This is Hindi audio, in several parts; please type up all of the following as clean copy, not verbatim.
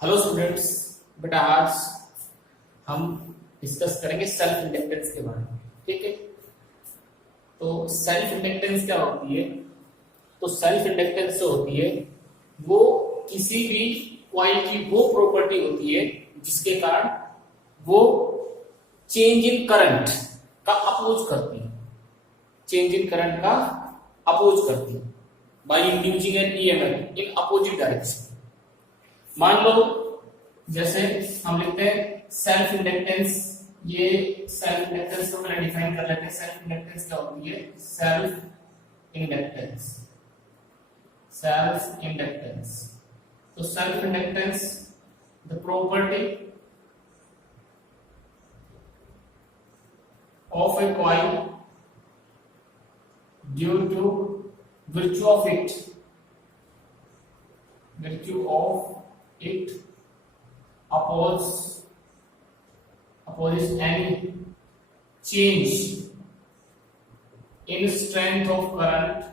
हेलो स्टूडेंट्स, बेटा आज हम डिस्कस करेंगे सेल्फ इंडक्टेंस के बारे में। ठीक है, तो सेल्फ इंडक्टेंस क्या होती है? तो सेल्फ इंडक्टेंस जो होती है वो किसी भी कॉइल की वो प्रॉपर्टी होती है जिसके कारण वो चेंज इन करंट का अपोज करती है, चेंज इन करंट का अपोज करती है by inducing an EMF in opposite direction. मान लो जैसे हम लिखते हैं सेल्फ इंडक्टेंस, ये सेल्फ इंडक्टेंस को पहले डिफाइन कर लेते हैं। सेल्फ इंडक्टेंस क्या होती है? Self inductance, self inductance. तो self inductance the property of a coil due to virtue of it, virtue of it opposes any change in strength of current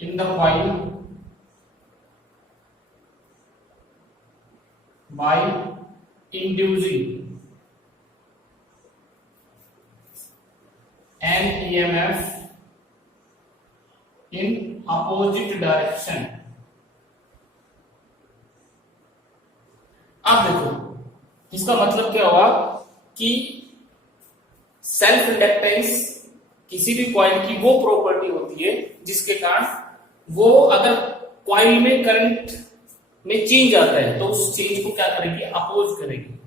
in the coil by inducing an EMF in opposite direction। अब देखो इसका मतलब क्या हुआ कि सेल्फ इंडक्टेंस किसी भी कॉइल की वो प्रॉपर्टी होती है जिसके कारण वो अगर कॉइल में करंट में चेंज आता है तो उस चेंज को क्या करेगी? अपोज करेगी।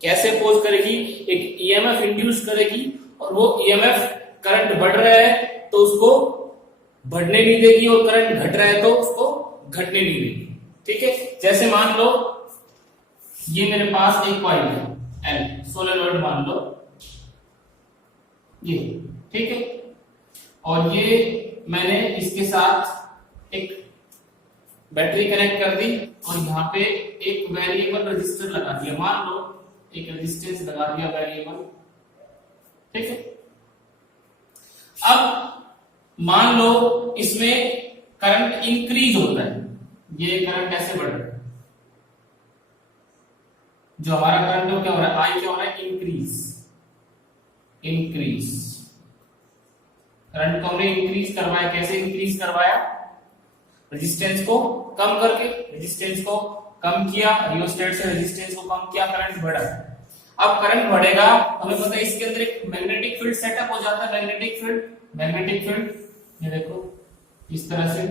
कैसे अपोज करेगी? एक ईएमएफ इंड्यूस करेगी और वो ईएमएफ करंट बढ़ रहा है तो उसको बढ़ने नहीं देगी और करंट घट रहा है तो उसको घटने नहीं देगी। ठीक है, जैसे मान लो ये मेरे पास एक कॉइल है एल, सोलेनॉइड मान लो ये, ठीक है, और ये मैंने इसके साथ एक बैटरी कनेक्ट कर दी और यहाँ पे एक वेरिएबल रजिस्टर लगा दिया। मान लो एक रेजिस्टेंस लगा दिया वेरिएबल, ठीक है। अब मान लो इसमें करंट इंक्रीज होता है, ये करंट ऐसे बढ़ रहा है, जो हमारा करंट है क्या हो रहा है? आई क्या हो रहा है? Increase, increase. करंट को हमने इंक्रीज करवाया। कैसे इंक्रीज करवाया? रेजिस्टेंस को कम करके, रेजिस्टेंस को कम किया, रियोस्टेट से रेजिस्टेंस को कम किया, करंट बढ़ा। अब करंट बढ़ेगा, हमें पता है इसके अंदर एक मैग्नेटिक फील्ड सेटअप हो जाता है। मैग्नेटिक फील्ड ये देखो इस तरह से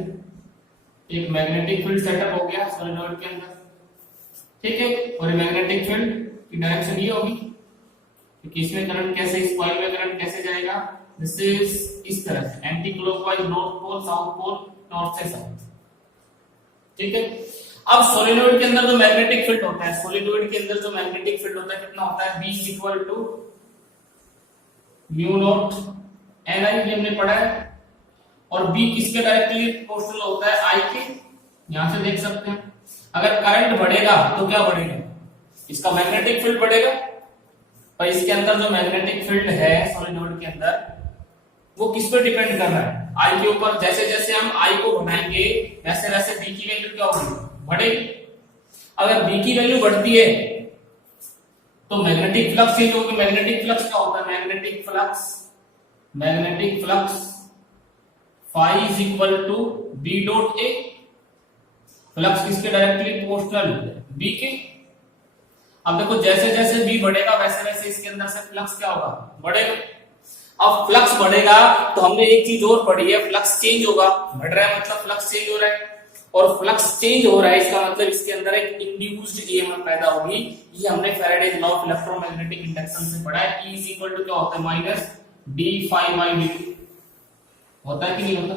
एक मैग्नेटिक फील्ड सेटअप हो गया सोलेनॉइड के अंदर, ठीक है। और मैग्नेटिक फील्ड की डायरेक्शन ये होगी कि इसमें करंट कैसे, इस कॉइल में करंट कैसे जाएगा? दिस इज इस तरह से anti clockwise, north pole, south pole, north से साउथ, ठीक है। अब सोलेनॉइड के अंदर जो मैग्नेटिक फील्ड होता है, सोलेनॉइड के अंदर जो मैग्नेटिक फील्ड होता है कितना होता है? B equal to mu naught n I, ये हमने पढ़ा है। और B किसके डायरेक्टली प्रोपोर्शनल होता है? I के। यहां से देख सकते हैं अगर करंट बढ़ेगा तो क्या बढ़ेगा? इसका मैग्नेटिक फील्ड बढ़ेगा। और इसके अंदर जो मैग्नेटिक फील्ड है सोलेनॉइड के अंदर वो किस पर डिपेंड कर रहा है? I के ऊपर। जैसे जैसे हम I को बढ़ाएंगे वैसे वैसे B की वैल्यू क्या होगी? बढ़ेगी। अगर B की वैल्यू बढ़ती है तो मैग्नेटिक फ्लक्स चेंज होगी। मैग्नेटिक फ्लक्स क्या होता है? Magnetic flux phi is equal to B dot A. Flux किसके डायरेक्टली प्रोपोर्शनल? बी के। अब देखो जैसे जैसे बी बढ़ेगा वैसे वैसे इसके अंदर से फ्लक्स क्या होगा? बढ़ेगा। अब फ्लक्स बढ़ेगा तो हमने एक चीज और पढ़ी है, फ्लक्स चेंज होगा। बढ़ रहा है मतलब फ्लक्स चेंज हो रहा है, और फ्लक्स चेंज हो रहा है इसका मतलब इसके अंदर एक इंड्यूस्ड ईएमएफ पैदा होगी। ये हमने Faraday's law of electromagnetic induction से पढ़ा है। E इज इक्वल टू क्या होता है? Minus d phi by dt। होता है कि नहीं होता?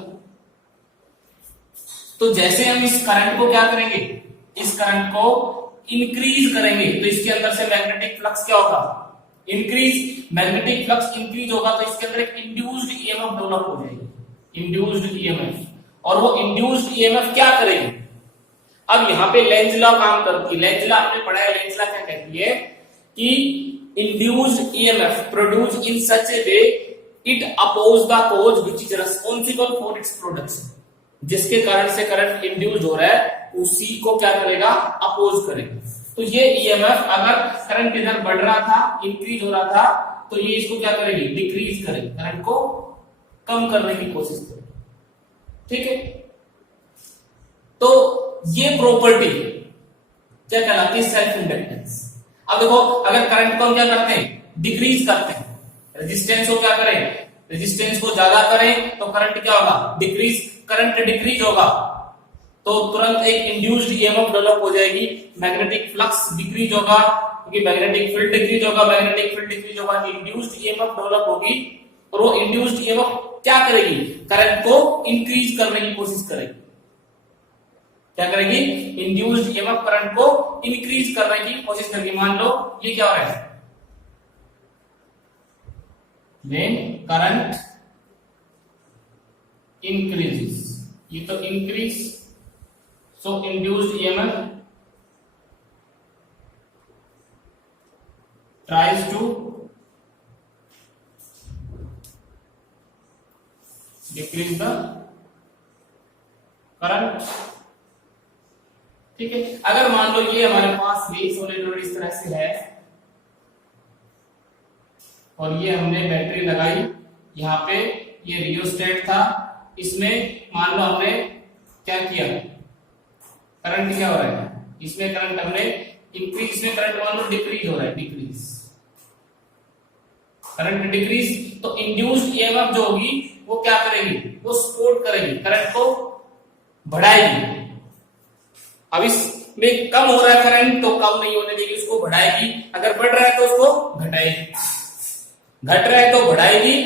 तो जैसे हम इस करंट को क्या करेंगे? इस करंट को इंक्रीज करेंगे तो इसके अंदर से मैग्नेटिक फ्लक्स क्या होगा? इंक्रीज। मैग्नेटिक फ्लक्स इंक्रीज होगा तो इसके अंदर एक इंड्यूस्ड ईएमएफ डेवलप हो जाएगी, इंड्यूस्ड ईएमएफ। और वो इंड्यूस्ड ईएमएफ क्या करेगी? अब यहाँ पे लेंज लॉ काम करती है। लेंज लॉ आपने पढ़ा है, लेंज लॉ क्या कहती है कि induced EMF produced in such a way it opposes the cause which is responsible for its production। जिसके कारण से करंट इंड्यूस हो रहा है उसी को क्या करेगा, अपोज करेगा। तो ये ईएमएफ अगर करंट इधर बढ़ रहा था, इंक्रीज हो रहा था, तो ये इसको क्या करेगी, डिक्रीज करेगी, करंट को कम करने की कोशिश करेगी। ठीक है, तो ये प्रॉपर्टी क्या कहलाती है, सेल्फ इंडक्टेंस। अब देखो अगर करंट को हम क्या करते हैं, डिक्रीज करते हैं, रेजिस्टेंस को क्या करें, रेजिस्टेंस को ज्यादा करें तो करंट क्या होगा, डिक्रीज, करंट डिक्रीज होगा तो तुरंत एक इंड्यूस्ड ईएमएफ डेवलप हो जाएगी, मैग्नेटिक फ्लक्स डिक्रीज होगा क्योंकि मैग्नेटिक फील्ड डिक्रीज होगा, मैग्नेटिक फील्ड डिक्रीज होगा, इंड्यूस्ड ईएमएफ डेवलप होगी और वो इंड्यूस्ड ईएमएफ क्या करेगी, करंट को इंक्रीज करने की कोशिश करेगी। क्या करेगी, इंड्यूस्ड ईएमएफ करंट को इंक्रीज करने की कोशिश करेगी। मान लो ये क्या हो रहा है, when current increases, ये तो increase, so induced EMF tries to decrease the current। ठीक है, अगर मान लो ये हमारे पास ये सोलेनोइड इस तरह से है और ये हमने बैटरी लगाई, यहाँ पे ये रियोस्टेट था, इसमें मान लो हमने क्या किया, करंट क्या हो रहा है, इसमें करंट हमने इंक्रीज, इसमें करंट मान लो डिक्रीज हो रहा है, डिक्रीज, करंट डिक्रीज, तो इंड्यूस्ड ईएमएफ जो होगी वो क्या करेगी, वो सपोर्ट करेगी, करंट को बढ़ाएगी। अब इसमें कम हो रहा है करंट तो कम नहीं होने देगी, उसको बढ़ाएगी, अगर बढ़ रहा है तो उसको घटाएगी, घट रहा है तो बढ़ाएगी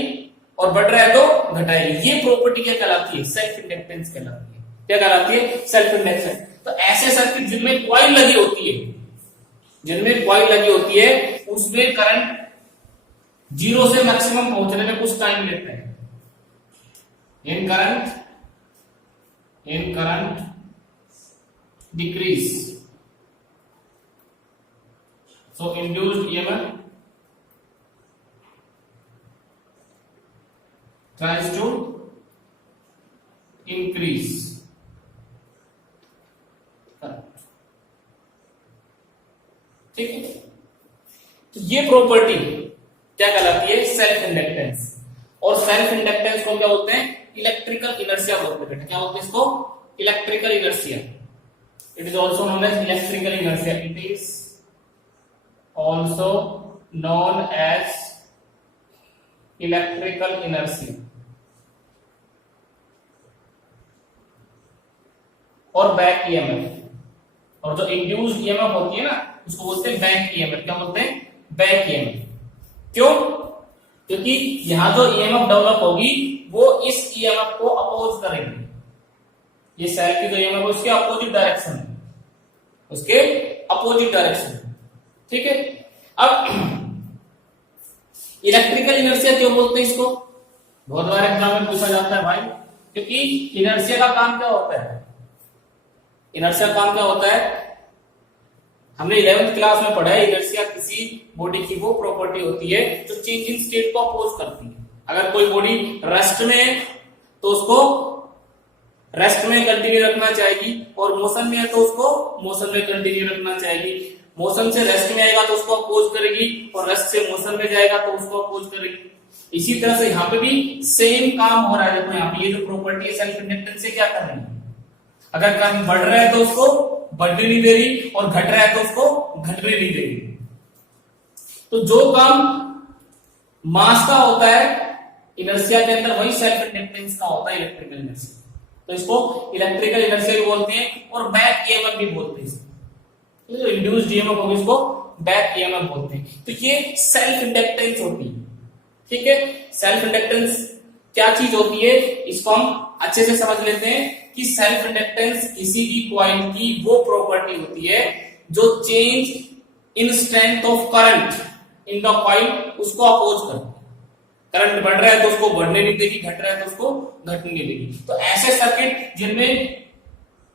और बढ़ रहा है तो घटाएगी। ये प्रॉपर्टी क्या कहलाती है, सेल्फ इंडक्टेंस कहलाती है। क्या कहलाती है, सेल्फ इंडक्टेंस। तो ऐसे सर्किट जिनमें कॉइल लगी होती है, जिनमें कॉइल लगी होती है उसमें करंट जीरो से मैक्सिमम पहुंचने में कुछ टाइम लेता है। In current decrease, so induced EMF tries to increase current। ठीक है, तो ये प्रॉपर्टी क्या कहलाती है, सेल्फ इंडक्टेंस। और सेल्फ इंडक्टेंस को क्या बोलते हैं, इलेक्ट्रिकल इनर्शिया बोलते हैं। क्या बोलते हैं इसको, electrical inertia. It is also known as electrical inertia, it is also known as electrical inertia. और बैक ईएमएफ, और जो इंड्यूस्ड ईएमएफ होती है ना उसको बोलते हैं बैक ईएमएफ। क्या बोलते हैं, बैक ईएमएफ। क्यों, क्योंकि यहां जो ईएमएफ डेवलप होगी वो इस ईएमएफ को अपोज करेगी, ये सेल की जो ईएमएफ है उसके अपोजिट डायरेक्शन में, उसके अपोजिट डायरेक्शन। ठीक है, अब इलेक्ट्रिकल इनर्शिया क्यों बोलते हैं इसको, बहुत बार एग्जाम में पूछा जाता है भाई, क्योंकि इनर्शिया का काम क्या होता है, इनर्शिया काम क्या होता है, हमने 11th क्लास में पढ़ा है, इनर्शिया किसी बॉडी की वो प्रॉपर्टी होती है जो चेंज इन स्टेट को अपोज करती है। अगर कोई बॉडी रेस्ट में है तो उसको रेस्ट में कंटिन्यू रखना चाहेगी, और मोशन में है तो उसको मोशन में कंटिन्यू रखना चाहेगी। मोशन से रेस्ट में आएगा तो उसको अपोज करेगी, और रेस्ट से मोशन में जाएगा तो उसको अपोज करेगी। इसी तरह से यहाँ पे भी सेम काम हो रहा है। देखो यहाँ पे ये जो प्रॉपर्टी है सेल्फ इंडक्टेंस से क्या कर रही है, अगर करंट बढ़ रहा है तो उसको बढ़ने नहीं दे रही, और घट रहा है तो उसको घटने नहीं दे रही। तो जो काम मास का होता है इनर्शिया के अंदर, वही सेल्फ इंडक्टेंस का होता है इलेक्ट्रिकल इनर्शिया। तो इसको इलेक्ट्रिकल इनर्शिया भी बोलते हैं और बैक ईएमएफ भी बोलते हैं। तो इंड्यूस्ड ईएमएफ होगी इसको बैक ईएमएफ बोलते हैं। तो ये सेल्फ इंडक्टेंस होती है। ठीक है, सेल्फ इंडक्टेंस क्या चीज होती है, इसको हम अच्छे से समझ लेते हैं कि सेल्फ इंडक्टेंस किसी भी कॉइल की वो प्रॉपर्टी होती है जो change in strength of current in the coil उसको अपोज करती है। करंट बढ़ रहा है तो उसको बढ़ने नहीं देगी, घट रहा है तो उसको घटने नहीं देगी। तो ऐसे सर्किट जिनमें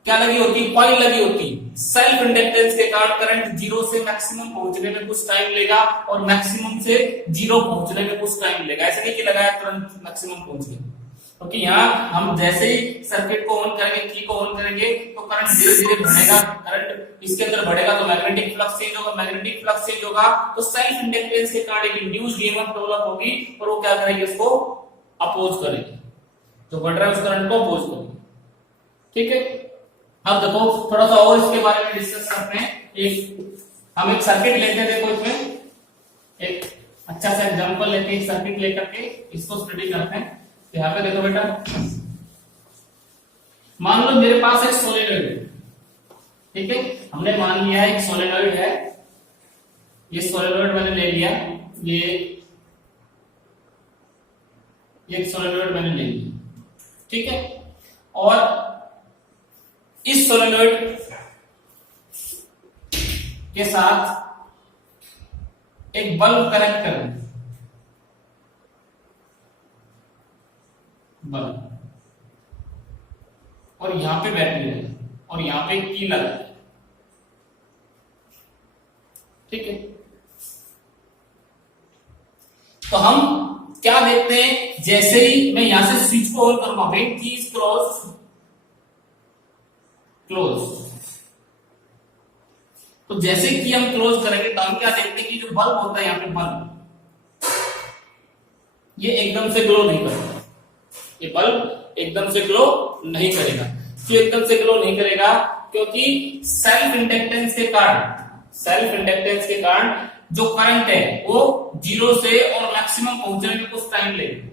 क्या लगी होती है, कॉइल लगी होती है, सेल्फ इंडक्टेंस के कारण करंट जीरो से मैक्सिमम पहुंचने में कुछ टाइम लेगा और मैक्सिमम से जीरो पहुंचने में कुछ टाइम लेगा। ऐसा नहीं कि लगाया तुरंत मैक्सिमम पहुंच गया। क्योंकि यहाँ हम जैसे ही सर्किट को ऑन करेंगे, की को ऑन करेंगे, तो करंट धीरे धीरे बढ़ेगा, करंट इसके अंदर बढ़ेगा तो मैग्नेटिक फ्लक्स चेंज होगा, मैग्नेटिक फ्लक्स चेंज होगा तो सेल्फ इंडक्टेंस के कारण एक इंड्यूस्ड ईएमएफ डेवलप होगी और वो क्या करेगी, उसको अपोज करेगी, जो बढ़ रहा है उस करंट को अपोज करेगी। ठीक है, अब देखो थोड़ा सा और इसके बारे में डिस्कस करते हैं। हम एक सर्किट लेते हैं, देखो इसमें एक अच्छा सा एग्जांपल लेते हैं, सर्किट लेकर के इसको स्टडी करते हैं। यहाँ पे देखो बेटा, मान लो मेरे पास एक सोलेनॉइड है, ठीक है, हमने मान लिया है एक सोलेनॉइड है, ये सोलेनॉइड मैंने ले लिया, ये एक सोलेनॉइड मैंने ले लिया, ठीक है, और इस सोलेनॉइड के साथ एक बल्ब कनेक्ट कर दें, बल्ब, और यहां पे बैटरी है और यहां पे की लगा है, ठीक है। तो हम क्या देखते हैं, जैसे ही मैं यहां से स्विच को ऑन करूंगा, व्हेन की इज क्लोज, तो जैसे कि हम क्लोज करेंगे तो हम क्या देखते हैं कि जो बल्ब होता है यहाँ पे बल्ब, ये एकदम से ग्लो नहीं करेगा, ये बल्ब एकदम से ग्लो नहीं करेगा। क्यों एकदम से ग्लो नहीं करेगा? क्योंकि सेल्फ इंडक्टेंस के कारण जो करंट है वो जीरो से और मैक्सिमम पहुंचने में कुछ टाइम लगेगा,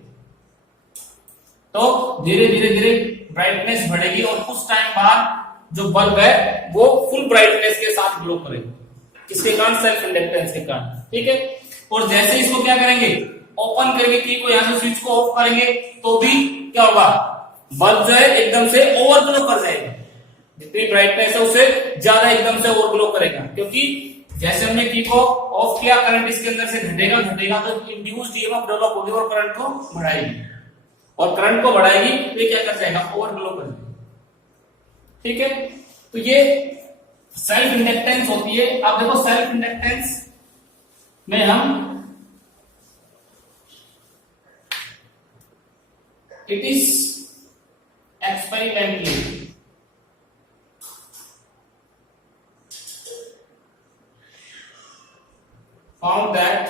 तो धीरे धीरे धीरे ब्राइटनेस बढ़ेगी और कुछ टाइम बाद जो बल्ब है वो फुल ब्राइटनेस के साथ ग्लो करेगा, किसके कारण? सेल्फ इंडक्टेंस के कारण, ठीक है। और जैसे इसको क्या करेंगे, ओपन करेंगे, की को यहां से स्विच को ऑफ करेंगे तो भी क्या होगा, बल्ब जो है एकदम से ओवरग्लो कर जाएगा, जितनी ब्राइटनेस है उससे ज्यादा एकदम से ओवरग्लो करेगा, क्योंकि जैसे हमने की को ऑफ किया, करंट इसके अंदर से घटेगा तो इंड्यूस्ड ईएमएफ डेवलप होगी और करंट को बढ़ाएगी, और करंट को बढ़ाएगी तो ये क्या कर जाएगा, ओवरग्लो कर जाएगा, ठीक है। तो ये सेल्फ इंडक्टेंस होती है। अब देखो सेल्फ इंडक्टेंस में हम it is experimentally found that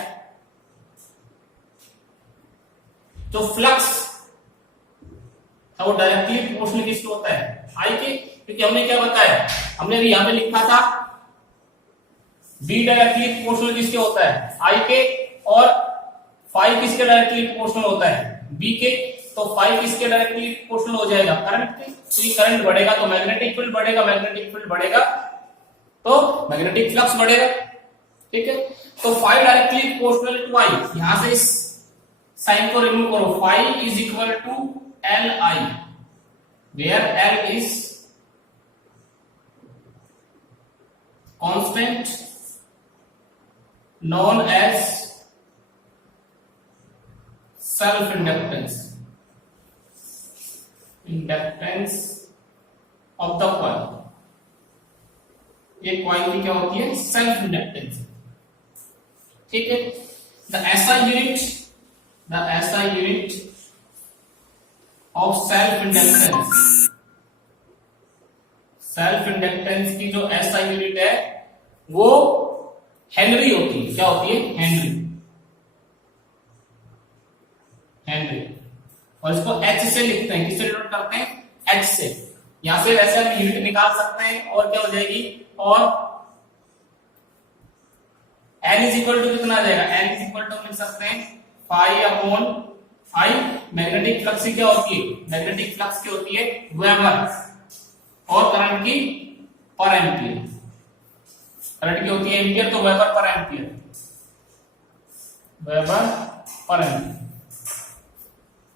जो फ्लक्स था वो डायरेक्टली प्रोपोर्शनल किसके होता है, आई के, क्योंकि हमने क्या बताया, हमने भी यहां पे लिखा था बी डायरेक्टली प्रोपोर्शनल किसके होता है, आई के, और फाइव किसके डायरेक्टली प्रोपोर्शनल होता है, बी के, तो फाइव किसके डायरेक्टली प्रोपोर्शनल हो जाएगा, करंट के। तो ये करंट बढ़ेगा तो मैग्नेटिक फील्ड बढ़ेगा, मैग्नेटिक फील्ड बढ़ेगा तो मैग्नेटिक फ्लक्स बढ़ेगा, ठीक है। तो phi directly proportional to I, यहां से इस साइन को रिमूव करो, phi is equal to L I, where L is constant known as self inductance of the coil। ये कॉइल की क्या होती है, सेल्फ इंडक्टेंस, ठीक है। The SI unit of self inductance की जो SI यूनिट है वो हेनरी होती है। क्या होती है, हेनरी। और इसको H से लिखते हैं, किससे डिनोट करते हैं, H से। यहां से वैसे हम यूनिट निकाल सकते हैं और क्या हो जाएगी, और N इज इक्वल टू कितना आ जाएगा, N इज इक्वल टू लिख सकते हैं pi upon I. Magnetic flux की क्या होती है, मैग्नेटिक फ्लक्स की होती है वेबर, और करंट की पर एम्पियर, करंट की होती है एम्पियर, तो वेबर पर एम्पियर,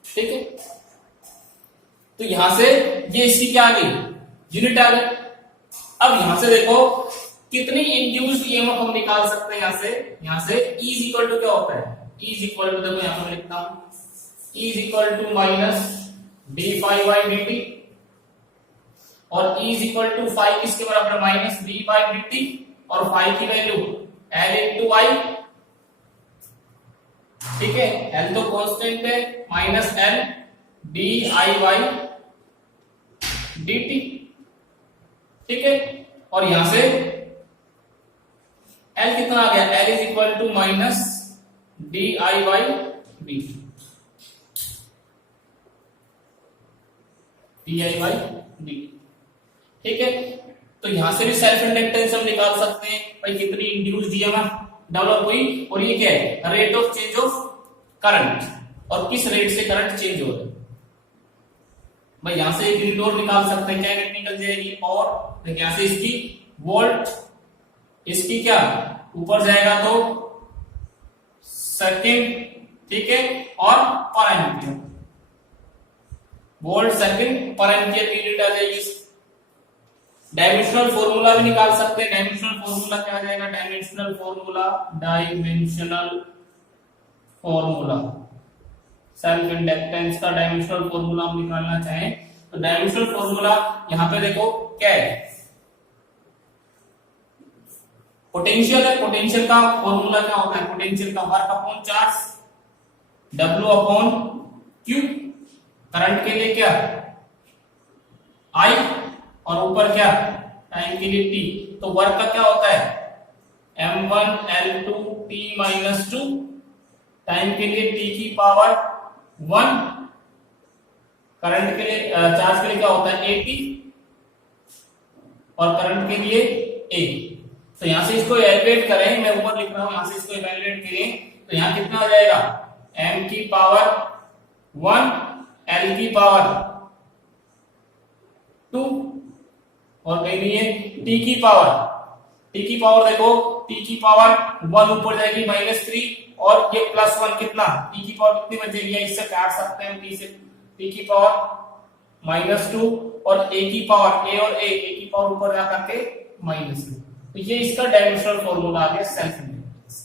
ठीक है। तो यहां से ये इसकी क्या आ गई, यूनिट आ गई। अब यहां से देखो कितनी इंड्यूस्ड ईएमएफ हम निकाल सकते हैं यहां से E इज इक्वल टू क्या होता है, E इज इक्वल टू, देखो यहां पर लिखता हूं, E is equal to minus d phi by d t, और E is equal to phi किसके बराबर, minus d by d t, और फाइव की वैल्यू L इंटू आई, ठीक है। L तो कांस्टेंट है, minus L d I by d t. ठीक है, और यहां से एल कितना आ गया, L is equal to minus d I by d d I by d. ठीक है, तो यहां से भी सेल्फ इंडक्टेंस हम निकाल सकते हैं भाई, कितनी इंड्यूस्ड ईएमएफ डेवलप हुई, और ये क्या है, rate of change of current, और किस रेट से करंट चेंज हो रहा है। भाई यहां से एक यूनिट और निकाल सकते हैं, क्या यूनिट निकल जाएगी, और यहां से इसकी वोल्ट, इसकी क्या ऊपर जाएगा तो सेकंड, ठीक है, और पर एम्पियर, वोल्ट सेकंड पर एम्पियर की यूनिट आ जाएगी। डायमेंशनल फॉर्मूला भी निकाल सकते हैं, डायमेंशनल फॉर्मूला क्या आ जाएगा, डायमेंशनल फॉर्मूला सेल्फ इंडक्टेंस का डायमेंशनल फॉर्मूला हम निकालना चाहें तो डायमेंशनल फॉर्मूला यहां पे देखो क्या है, पोटेंशियल है, पोटेंशियल का फॉर्मूला क्या होता है, पोटेंशियल का work upon charge, W upon Q, current के लिए क्या I, और ऊपर क्या टाइम के लिए T, तो वर्क का क्या होता है M1 L2 T minus 2, time के लिए T की पावर 1, करंट के लिए चार्ज के लिए क्या होता है AT, और करंट के लिए A। तो यहां से इसको इवैल्यूएट करें, मैं ऊपर लिख रहा हूं, यहां से इसको इवैल्यूएट करें तो यहां कितना आ जाएगा, M की पावर 1 L की पावर 2, और कहीं नहीं है T की पावर देखो, T की पावर 1 ऊपर जाएगी -3, और ये +1 कितना, T की पावर कितनी बचेगी, इससे काट सकते हैं T से, T की पावर -2, और A की पावर A और A की पावर ऊपर जा करके -2। तो ये इसका डायमेंशनल फॉर्मूला आ गया सेल्फ इंडक्टेंस,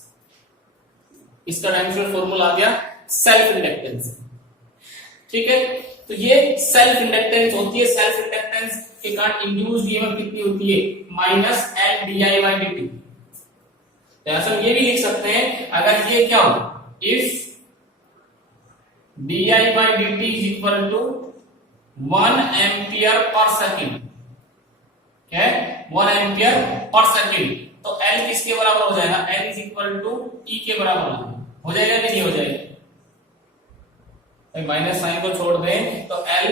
इसका डायमेंशनल फॉर्मूला आ गया सेल्फ इंडक्टेंस। ठीक है, तो ये सेल्फ इंडक्टेंस होती है, सेल्फ इंडक्टेंस के कारण इंड्यूस्ड ईएमएफ कितनी होती है, -L di/dt। तो ऐसा ये भी लिख सकते हैं, अगर ये क्या हो, if di/dt is equal to 1 ampere per second, क्या है 1 एम्पियर पर सेकंड, तो L किसके बराबर हो जाएगा, L is equal to E के बराबर हो जाएगा कि नहीं हो जाएगा, माइनस साइन को छोड़ दें तो L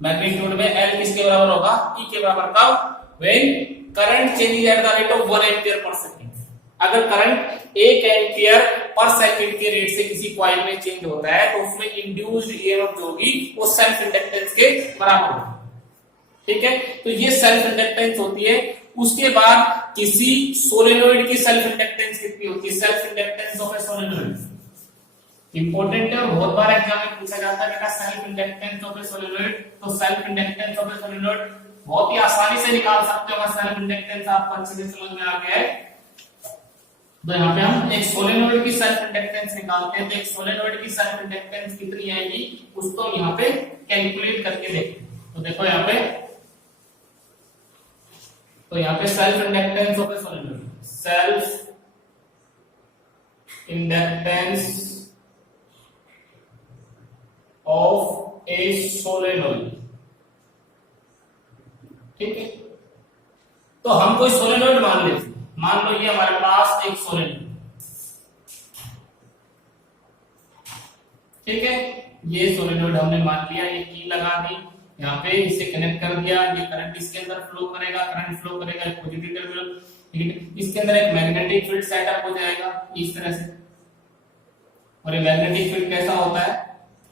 मैग्नीट्यूड में L किसके बराबर होगा, E के बराबर, कब, when current changes at the rate of 1 ampere per second. अगर करंट 1 एम्पियर पर सेकंड के रेट से किसी कॉइल में चेंज होता है तो उसमें इंड्यूस्ड ईएमएफ जो होगी वो सेल्फ इंडक्टेंस के बराबर होगी। ठीक है, तो ये सेल्फ इंडक्टेंस होती है। उसके बाद किसी सोलेनोइड की सेल्फ इंडक्टेंस कितनी होती है, self inductance of a solenoid important है और बहुत बार एग्जाम में पूछा जाता है बेटा self inductance of a solenoid. तो self inductance of a solenoid बहुत ही आसानी से निकाल सकते हो, सेल्फ इंडक्टेंस आपको अच्छे से समझ में आ गया है। तो यहाँ पे हम एक सोलेनोइड की सेल्फ इंडक्टेंस निकालते हैं, तो एक सोलेनोइड की सेल्फ इंडक्टेंस कितनी आएगी उसको यहाँ पे कैलकुलेट करके देखते हैं। तो देखो यहाँ पे, तो यहाँ पे self inductance of a solenoid, self inductance of a solenoid. ठीक है, तो हम कोई सोलेनोइड मान लेते, मान लो ये हमारे पास एक सोलेनोइड, ठीक है, ये सोलेनोइड हमने मान लिया, ये की लगा दी, यहाँ पे इसे कनेक्ट कर दिया, ये करंट इसके अंदर फ्लो करेगा, करंट फ्लो करेगा पॉजिटिव टर्मिनल, ठीक है, इसके अंदर एक मैग्नेटिक फील्ड सेटअप हो जाएगा इस तरह से, और ये मैग्नेटिक फील्ड कैसा होता है,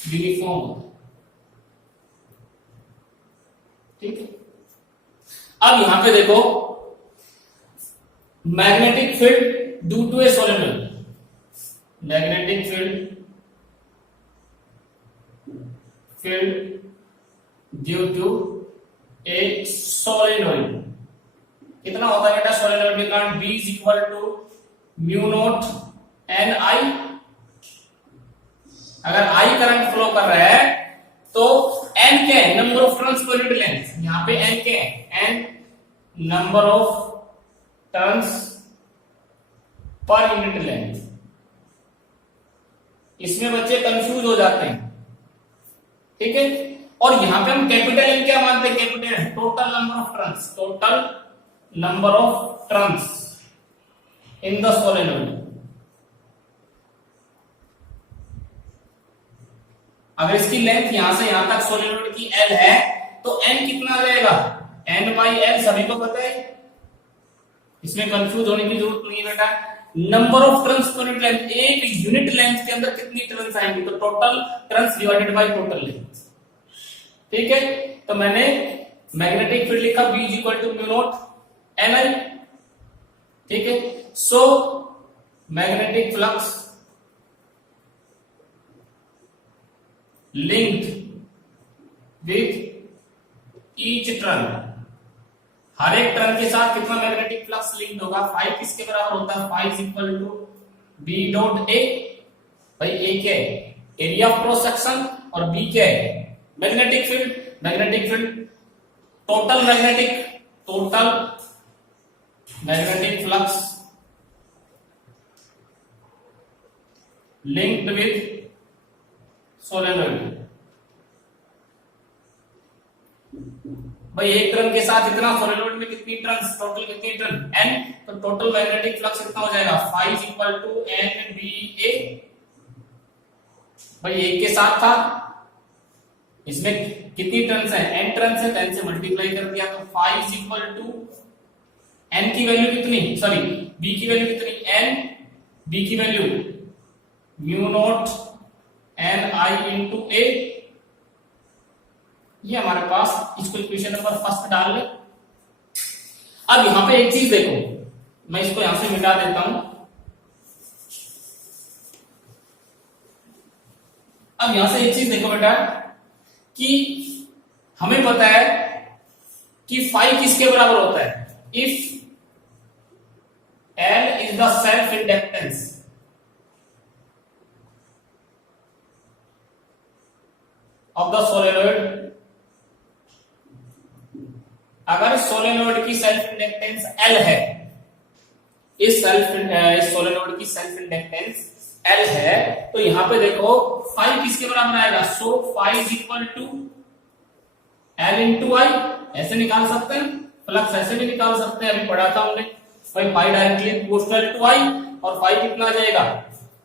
यूनिफॉर्म होता है। ठीक है, अब यहां पे देखो magnetic field due to a solenoid, magnetic field due to a solenoid कितना होता है बेटा, सोलेनोइड के कारण B is equal to mu naught n I. अगर I करंट फ्लो कर रहा है तो N क्या है, नंबर ऑफ टर्न्स पर यूनिट लेंथ, यहाँ पे N क्या है, N नंबर ऑफ टर्न्स पर यूनिट लेंथ। इसमें बच्चे कंफ्यूज हो जाते हैं, ठीक है। और यहां पे हम कैपिटल एन क्या मानते हैं, capital N total number of turns, total number of turns in the solenoid. अगर इसकी लेंथ यहां से यहां तक सोलेनोइड की एल है तो एन कितना आ जाएगा, एन बाई एल, सभी को पता है, इसमें कंफ्यूज होने की जरूरत नहीं है बेटा। नंबर ऑफ टर्न्स पर यूनिट लेंथ, एक यूनिट लेंथ के अंदर कितनी टर्न्स आएंगी, तो total turns divided by total length. ठीक है, तो मैंने मैग्नेटिक फील्ड लिखा B equal to mu naught n I. ठीक है, so magnetic flux linked with each turn, हर एक टर्न के साथ कितना मैग्नेटिक फ्लक्स लिंक्ड होगा, फाइव किसके बराबर होता है, phi equal to B dot A. भाई ए क्या है, एरिया ऑफ क्रॉस सेक्शन, और बी क्या है, magnetic field. Magnetic field total magnetic flux linked with solenoid. भाई एक टर्न के साथ इतना, सोलेनोइड में कितनी टर्न्स, टोटल कितनी टर्न, एन, तो टोटल मैग्नेटिक फ्लक्स कितना हो जाएगा, phi equal to n B A. भाई एक के साथ था, इसमें कितनी टर्न्स है, एन टर्न्स है, 10 से मल्टीप्लाई कर दिया तो 5 इक्वल टू एन की वैल्यू कितनी, सॉरी बी की वैल्यू कितनी, एन, बी की value mu naught n I into A. ये हमारे पास, इसको इक्वेशन नंबर फर्स्ट डाल ले। अब यहां पे एक चीज देखो, मैं इसको यहां से मिटा देता हूं। अब यहां से एक चीज देखो बेटा, कि हमें पता है कि फाइव किसके बराबर होता है, if L is the self inductance of the solenoid. अगर सोलेनोइड की सेल्फ इंडक्टेंस L है, इस सोलेनोइड की सेल्फ इंडक्टेंस L है, तो यहां पे देखो फाइव किसके बराबर आएगा, so phi equal to L into I. ऐसे निकाल सकते हैं, फ्लक्स ऐसे भी निकाल सकते हैं, अभी पढ़ा था हमने। भाई फाइव डायरेक्टली प्रोपोर्शनल टू आई, और फाइव कितना आ जाएगा,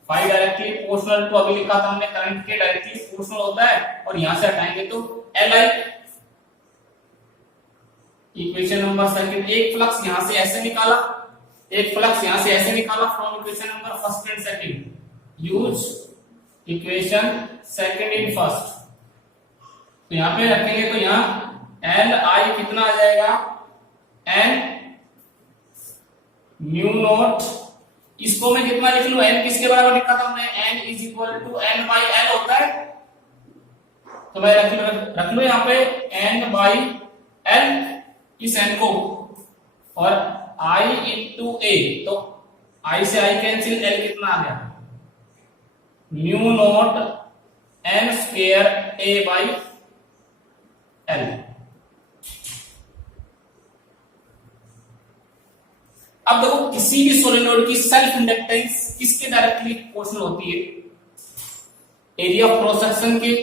फाइव डायरेक्टली प्रोपोर्शनल टू, अभी लिखा था हमने करंट के डायरेक्टली प्रोपोर्शनल होता है, और यहां से हटाएंगे तो L I. Equation number second, एक फ्लक्स यहां से ऐसे निकाला, एक फ्लक्स यहां से ऐसे निकाला from equation number first and second. Use equation second in first, तो यहां पे रखेंगे तो यहां एल आई कितना आ जाएगा, एन म्यू नॉट, इसको मैं कितना लिख लूं, एन किसके बराबर लिखा था हमने, n is equal to n by l होता है, तो मैं रख लू यहां पे एन बाई एल, इस एन को, और आई इंटू ए, तो आई से आई कैंसिल, एल कितना आ गया, mu naught N square A by L. अब देखो किसी भी सोलेनोइड की सेल्फ इंडक्टेंस किसके डायरेक्टली प्रोपोर्शनल होती है, एरिया ऑफ क्रॉस सेक्शन के,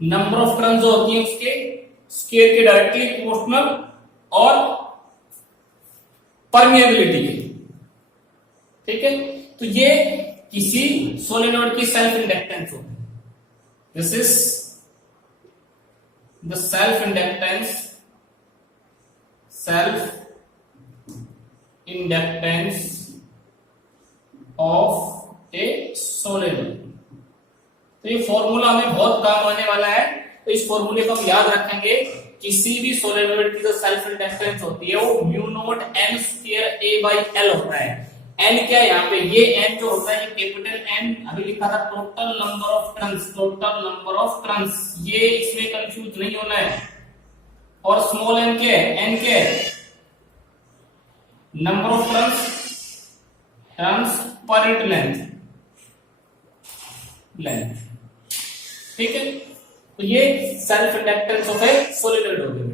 नंबर ऑफ टर्न जो होती है उसके स्क्वायर के डायरेक्टली प्रोपोर्शनल, और परमिएबिलिटी के। ठीक है, तो ये किसी सोलेनोइड की सेल्फ इंडक्टेंस होती है। This is the self inductance of a solenoid. तो ये फॉर्मूला हमें बहुत काम आने वाला है, तो इस फॉर्मूले को हम याद रखेंगे। किसी भी सोलेनोइड की जो सेल्फ इंडक्टेंस होती है वो mu naught N square A by l होता है। एन क्या है यहाँ पे, ये एन जो होता है, कैपिटल एन अभी लिखा था total number of turns, total number of turns, ये इसमें कंफ्यूज नहीं होना है। और स्मॉल एन क्या है, एन क्या है, नंबर ऑफ टर्न्स पर यूनिट लेंथ। ठीक है, तो ये self inductance of a solenoid हो गया।